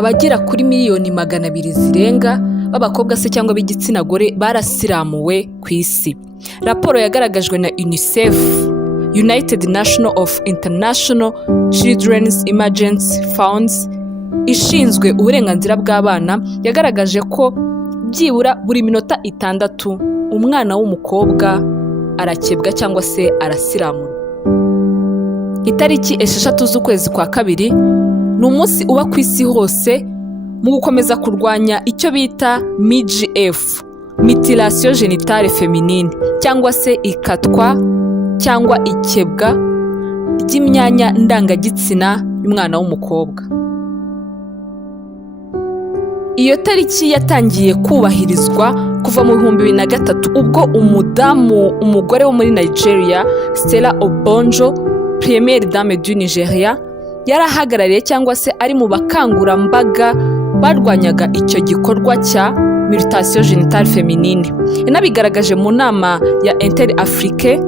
abagera kuri miliyoni 200 zirenga b'abakobwa se cyangwa b'igitsina gore barasiramuwe ku isi. Raporo yagaragajwe na UNICEF, United National of International Children's Emergency Funds, ishinzwe uburenganzira bw'abana, yagaragaje ko byibura buri minota 6 umwana w'umukobwa arakebwa cyangwa se arasiramurwa. Itariki 6 z'ukwezi kwa kabiri ni umunsi uba ku isi hose mu gukomeza kurwanya icyo bita MGF, mutilation genitale féminine, cyangwa se ikatwa cyangwa ikebwa ry'imyanya ndangagitsina y'umwana w'umukobwa. Iyo tariki yatangiye kubahirizwa kuva mu 2003 ubwo umugore wo muri Nigeria, Stella Obonjo, première dame du Nigeria, yarahagarariye cyangwa se ari mu bakangurambaga barwanyaga icyo gikorwa cya mutilation genitale féminine. Yanabigaragaje mu nama ya Inter-Afrique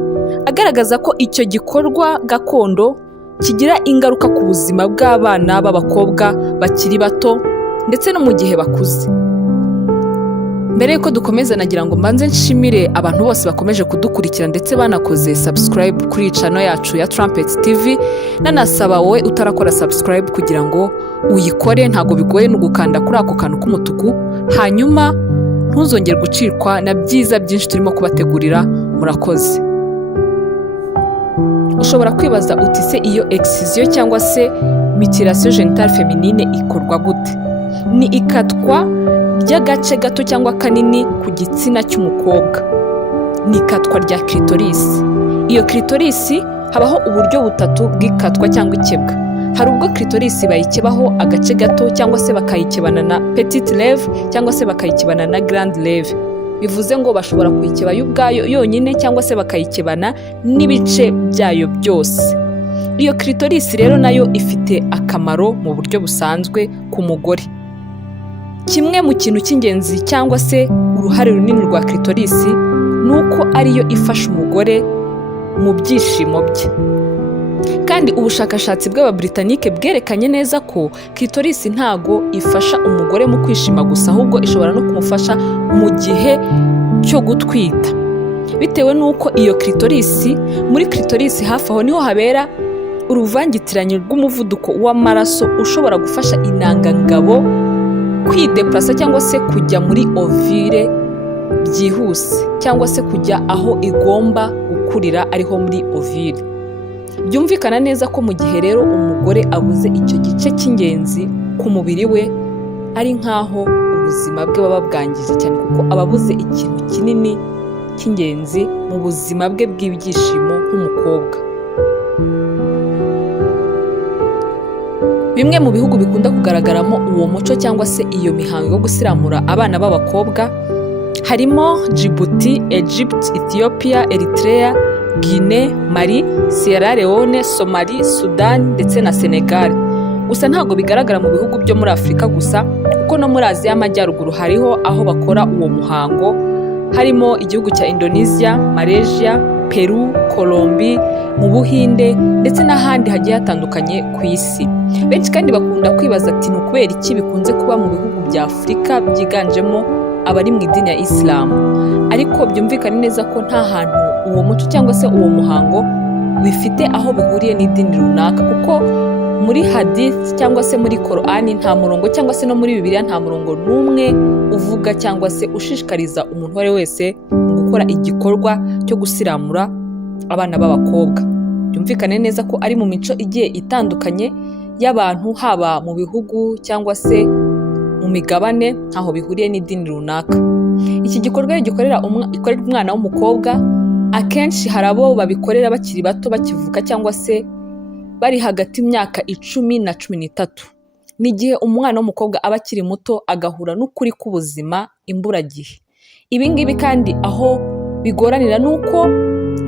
agaragaza ko icyo gikorwa gakondo kigira ingaruka ku buzima bw'abana b'abakobwa bakiri bato ndetse no mu gihe bakuze. Mbere yuko dukomeza nagira ngo mbanze nshimire abantu bose bakomeje kudukurikira ndetse banakoze subscribe kuri channel yacu ya Trumpet TV. Nanasaba wowe utarakora subscribe kugira ngo uyikore, ntago bigoye no gukanda kuri ako kantu k'umutuku, hanyuma ntuzongere gucirwa na byiza byinshi turimo kubategurira. Murakoze. Ushobora kwibaza uti se iyo excision cyangwa se mutilation genitale féminine ikorwa gute? Ni ikatwa ry'agace gato cyangwa kanini ku gitsina cy'umukobwa. Ni ikatwa rya clitoris. Iyo clitoris habaho uburyo butatu bw'ikatwa cyangwa ikebwa. Hari ubwo clitoris bayikebaho agace gato cyangwa se bakayikebana na petite lèvre cyangwa se bakayikebana na grande lèvre. Bivuze ngo bashobora kuyikeba y'ubwayo yonyine cyangwa se bakayikebana n'ibice byayo byose. Iyo clitoris rero nayo ifite akamaro mu buryo busanzwe ku mugore. Kimwe mu kintu cy'ingenzi cyangwa se uruhare runini rwa clitoris nuko ariyo ifasha umugore mu byishimo bye. Kandi ubushakashatsi bw'Ababritannique bwerekanye neza ko clitoris ntago ifasha umugore mu kwishima gusa, ahubwo ishobora no kumufasha mu gihe cyo gutwita. Bitewe nuko iyo clitoris, muri clitoris hafi aho niho habera uruvangitiranye rw'umuvuduko w'amaraso ushobora gufasha intangangabo kwideplasa cyangwa se kujya muri ovule byihuse, cyangwa se kujya aho igomba gukurira ariho muri ovule. Byumvikana neza ko mu gihe rero umugore abuze icyo gice cy'ingenzi ku mubiri we, ari nkaho ubuzima bwe baba bwangije cyane, kuko ababuze ikintu kinini cy'ingenzi mu buzima bwe bw'ibyishimo nk'umukobwa. Bimwe mu bihugu bikunda kugaragaramo uwo muco cyangwa se iyo mihango yo gusiramura abana b'abakobwa harimo Djibouti, Egypt, Ethiopia, Eritrea, Guinea, Mali, Sierra Leone, Somalia, Sudan ndetse na Senegal. Gusa ntabwo bigaragara mu bihugu byo muri Afurika gusa, kuko no muri Aziya y'Amajyaruguru hariho aho bakora uwo muhango, harimo igihugu cya Indonesia, Malaysia, Peru, Colombia, mu Buhinde ndetse n'ahandi hagiye hatandukanye ku isi. Benshi kandi bakunda kwibaza ati ni ukubera iki bikunze kuba mu bihugu bya Afurika byiganjemo abari mu idini ya Islam. Ariko byumvikane neza ko nta hantu uwo muco cyangwa se uwo muhango bifite aho bihuriye n'idini runaka, kuko muri hadith cyangwa se muri Qur'ani nta murongo cyangwa se no muri Bibiliya nta murongo n'umwe uvuga cyangwa se ushishikariza umuntu wari wese mu gukora igikorwa cyo gusiramura abana b'abakobwa. Byumvikane neza ko ari mu mico igiye itandukanye y'abantu, haba mu bihugu cyangwa se mu migabane, ntaho bihuriye n'idini runaka. Iki gikorwa gikorerwa umwana w'umukobwa, akenshi hari abo babikorera bakiri bato bakivuka cyangwa se bari hagati y'imyaka 10 na 13. Ni igihe umwana w'umukobwa aba akiri muto agahura n'ukuri k'ubuzima imburagihe. Ibi ngibi kandi aho bigoranira nuko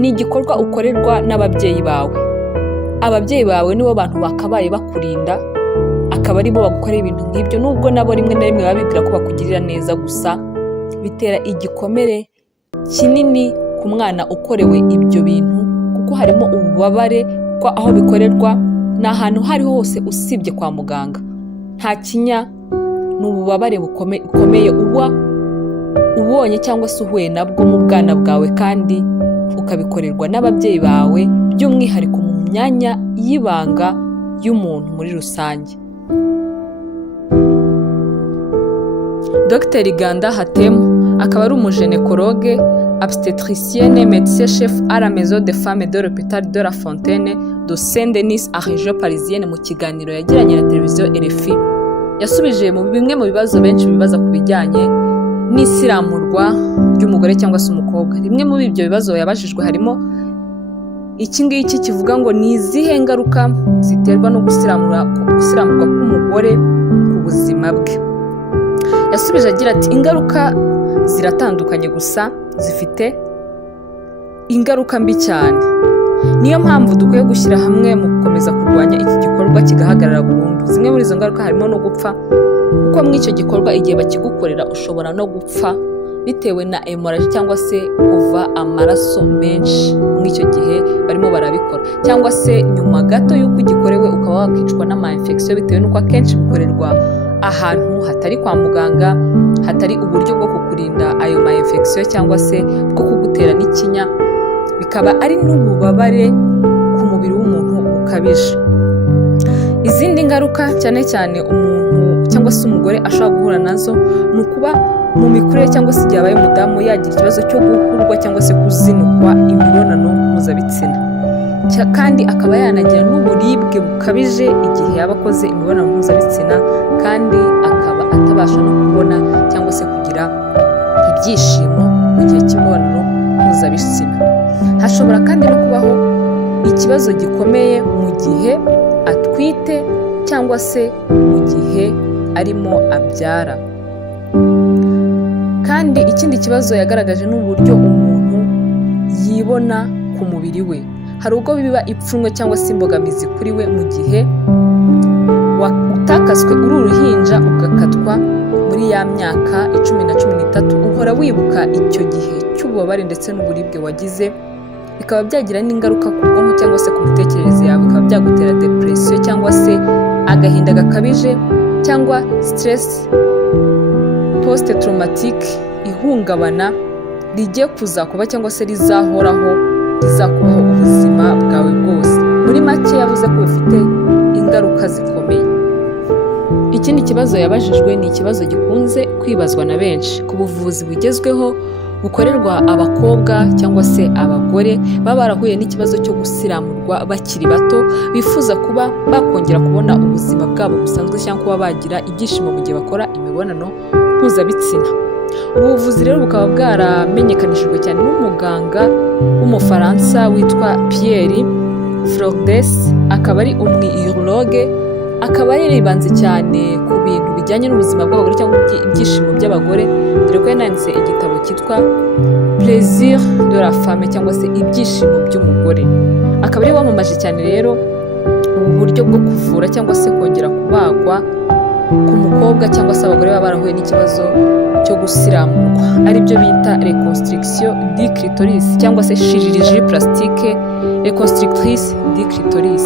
ni igikorwa ukorerwa n'ababyeyi bawe. Ababyeyi bawe nibo bantu bakabaye bakurinda, akaba aribo bagukorera ibintu nk'ibyo, nubwo nabo rimwe na rimwe babibwira ko bakugirira neza, gusa bitera igikomere kinini ku mwana ukorewe ibyo bintu, kuko harimo ububabare, ko aho bikorerwa ni ahantu hariho hose usibye kwa muganga. Nta kinya ni ububabare bukomeye uba ubonye cyangwa se uhuye nabwo mu bwana bwawe kandi ukabikorerwa n'ababyeyi bawe, by'umwihariko mu myanya y'ibanga y'umuntu muri rusange. Dr Ganda Hatem akaba ari umujenekologe, obstétricienne, médecin chef à la maison de femmes de l'hôpital de la Fontaine de Saint-Denis à région parisienne, mu kiganiro yagiranye na televiziyo RFI yasubije mu bimwe mu bibazo benshi bibaza ku bijyanye n'isiramurwa ry'umugore cyangwa se umukobwa. Rimwe muri ibyo bibazo yabajijwe harimo iki ngiki kivuga ngo ni izihe ngaruka ziterwa no gusiramurwa k'umugore ku buzima bwe. Yasubije agira ati ingaruka ziratandukanye gusa zifite ingaruka mbi cyane, niyo mpamvu dukwiye gushyira hamwe mu gukomeza kurwanya iki gikorwa kigahagarara burundu. Zimwe muri izo ngaruka harimo no gupfa, kuko muri icyo gikorwa igihe bakigukorera ushobora no gupfa bitewe na hemorrhage cyangwa se kuva amaraso menshi muri icyo gihe barimo barabikora, cyangwa se nyuma gato y'uko ugikorewe ukaba wakicwa n'ama-infection bitewe n'uko akenshi bikorerwa ahantu hatari kwa muganga, hatari uburyo bwo kukurinda ayo ma-infection cyangwa se bwo kugutera n'ikinya, bikaba ari n'ububabare ku mubiri w'umuntu bukabije. Izindi ngaruka cyane cyane umuntu cyangwa se umugore ashobora guhura nazo ni ukuba mu mikurire cyangwa se igihe abaye umudamu yagira ikibazo cyo guhurwa cyangwa se kuzinukwa imibonano mpuzabitsina, kandi akaba yanagira n'uburibwe bukabije igihe yaba akoze imibonano mpuzabitsina, kandi akaba atabasha no kubona cyangwa se kugira ibyishimo mu gihe cy'imibonano mpuzabitsina. Hashobora kandi no kubaho ikibazo gikomeye mu gihe atwite cyangwa se mu gihe arimo abyara. Kandi ikindi kibazo yagaragaje ni uburyo umuntu yibona ku mubiri we. Hari ubwo biba ipfunwe cyangwa se imbogamizi kuri we mu gihe utakaswe uri uruhinja ugakatwa muri ya myaka 10 na 13, uhora wibuka icyo gihe cy'ububabare ndetse n'uburibwe wagize, bikaba byagira n'ingaruka ku bwonko cyangwa se ku mitekerereze yawe, bikaba byagutera depression cyangwa se agahinda gakabije cyangwa stress post traumatique, ihungabana rigiye kuzakuba cyangwa se rizahoraho, rizakubaho ubuzima bwawe bwose. Muri make yavuze ko bifite ingaruka zikomeye. Ikindi kibazo yabajijwe ni ikibazo gikunze kwibazwa na benshi ku buvuzi bugezweho bukorerwa abakobwa cyangwa se abagore baba barahuye n'ikibazo cyo gusiramurwa bakiri bato, bifuza kuba bakongera kubona ubuzima bwabo busanzwe cyangwa kuba bagira ibyishimo mu gihe bakora imibonano mpuzabitsina. Ubu buvuzi rero bukaba bwaramenyekanishijwe cyane n'umuganga w'umufaransa witwa Pierre Flordes, akaba ari umwirologe, akaba yaribanze cyane ku bintu bijyanye n'ubuzima bw'abagore cyangwa ibyishimo by'abagore, dore ko yananditse igitabo cyitwa Plaisir de la femme cyangwa se ibyishimo by'umugore. Akaba ari wamamaje cyane rero ubu buryo bwo kuvura cyangwa se kongera kubagwa ku mukobwa cyangwa se abagore baba barahuye n'ikibazo cyo gusiramurwa, aribyo bita reconstruction du clitoris cyangwa se chirurgie plastique reconstructrice du clitoris.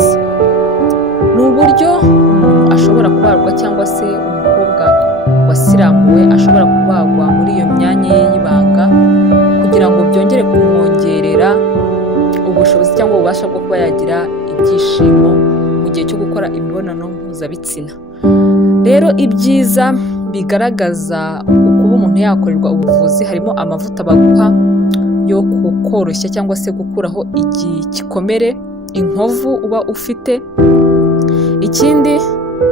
Ni uburyo ashobora kubagwa cyangwa se umukobwa wasiramuwe ashobora kubagwa muri iyo myanya ye y'ibanga kugira ngo byongere kumwongerera ubushobozi cyangwa ububasha bwo kuba yagira ibyishimo mu gihe cyo gukora imibonano mpuzabitsina. Rero ibyiza bigaragaza ukuba umuntu yakorerwa ubuvuzi harimo amavuta baguha yo koroshya cyangwa se gukuraho igikomere, inkovu uba ufite. Ikindi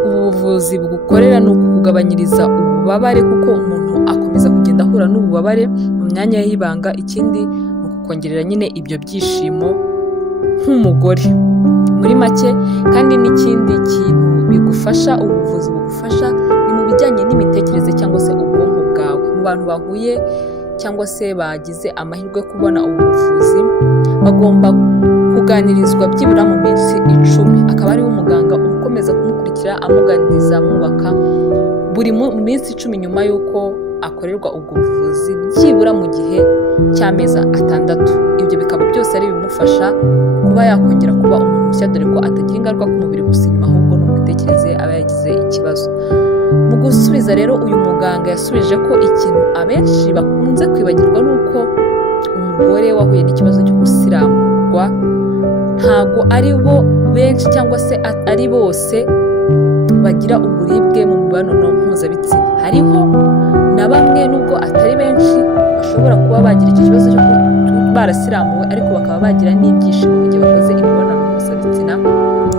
ubu buvuzi bugukorera ni ukukugabanyiriza ububabare, kuko umuntu akomeza kugenda ahura n'ububabare mu myanya y'ibanga. Ikindi ni ukukongerera nyine ibyo byishimo nk'umugore muri make. Kandi n'ikindi kintu bigufasha, ubuvuzi bugufasha ni mu bijyanye n'imitekerereze cyangwa se ubwonko bwawe. Mu bantu bahuye cyangwa se bagize amahirwe yo kubona ubuvuzi, bagomba kuganirizwa byibura mu minsi 10. Akaba ariwe umuganga ukomeza kumukurikira amuganiriza, amwubaka buri mu minsi 10 nyuma y'uko akorerwa ubwo buvuzi, byibura mu gihe cy'amezi 6. Ibyo bikaba byose ari bimufasha kuba yakongera kuba umuntu mushya, dore ko atagira ingaruka ku mubiri gusa inyuma, ahubwo no mu mitekerereze aba yagize ikibazo. Mu gusubiza rero uyu muganga yasubije ko ikintu abenshi bakunze kwibagirwa ni uko umugore wahuye n'ikibazo cyo gusiramurwa ntabwo ari bo benshi cyangwa se ari bose bagira uburibwe mu mibonano mpuzabitsina. Hariho na bamwe nubwo atari benshi bashobora kuba bagira icyo kibazo cyo barasiramuwe ariko bakaba bagira n'ibyishimo mu gihe bakoze imibonano mpuzabitsina,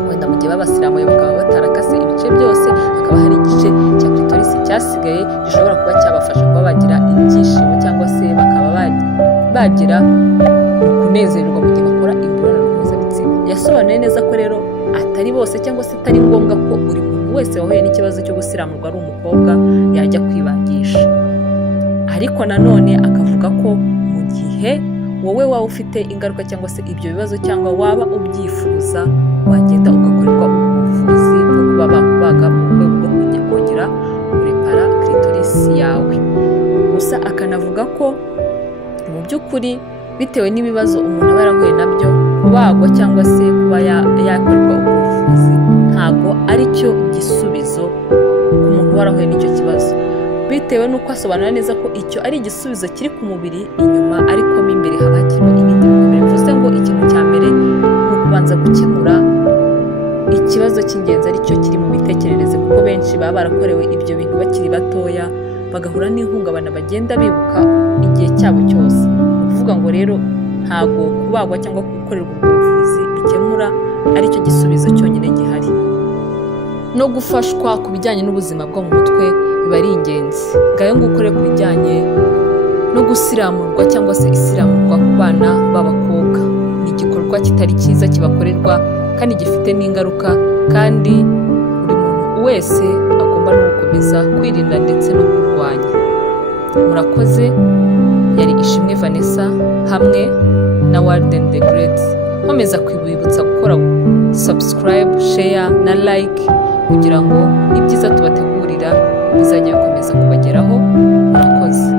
wenda mu gihe babasiramuye bakaba batarakase ibice byose, hakaba hari igice cya clitoris cyasigaye gishobora kuba cyabafasha kuba bagira ibyishimo cyangwa se bakaba bagira kunezererwa mu gihe bakora imibonano mpuzabitsina. Yasobanuye neza ko rero atari bose cyangwa se atari ngombwa ko buri muntu wese wahuye n'ikibazo cyo gusiramurwa ari umukobwa yajya kwibagisha, ariko nanone akavuga ko mu gihe wowe waba ufite ingaruka cyangwa se ibyo bibazo cyangwa waba ubyifuza wagenda ugakorerwa ubuvuzi bwo kuba bakubaga mu rwego rwo kujya kongera kurepara clitoris yawe. Gusa akanavuga ko mu by'ukuri bitewe n'ibibazo umuntu aba yarahuye nabyo, kubagwa cyangwa se kuba yakorerwa ubuvuzi ntabwo ari cyo gisubizo ku muntu warahuye n'icyo kibazo, bitewe n'uko asobanura neza ko icyo ari igisubizo kiri ku mubiri inyuma, ariko mo imbere haba hakirimo ibindi bikomere. Bivuze ngo ikintu cya mbere ni ukubanza gukemura ikibazo cy'ingenzi ari cyo kiri mu mitekerereze, kuko benshi baba barakorewe ibyo bintu bakiri batoya bagahura n'ihungabana bagenda bibuka igihe cyabo cyose. Ni ukuvuga ngo rero ntabwo kubagwa cyangwa gukorerwa ubuvuzi bikemura ari cyo gisubizo cyonyine gihari. No gufashwa ku bijyanye n'ubuzima bwo mu mutwe biba ari ingenzi. Ngayo nguko rero ku bijyanye no gusiramurwa cyangwa se isiramurwa ku bana b'abakobwa, ni igikorwa kitari cyiza kibakorerwa kandi gifite n'ingaruka, kandi buri muntu wese agomba no gukomeza kwirinda ndetse no kurwanya. Murakoze. Yari Ishimwe Vanessa hamwe na Warden the Great. Nkomeza kwibutsa gukora subscribe, share na like kugira ngo ibyiza tubategurira bizajya bikomeza kubageraho. Murakoze.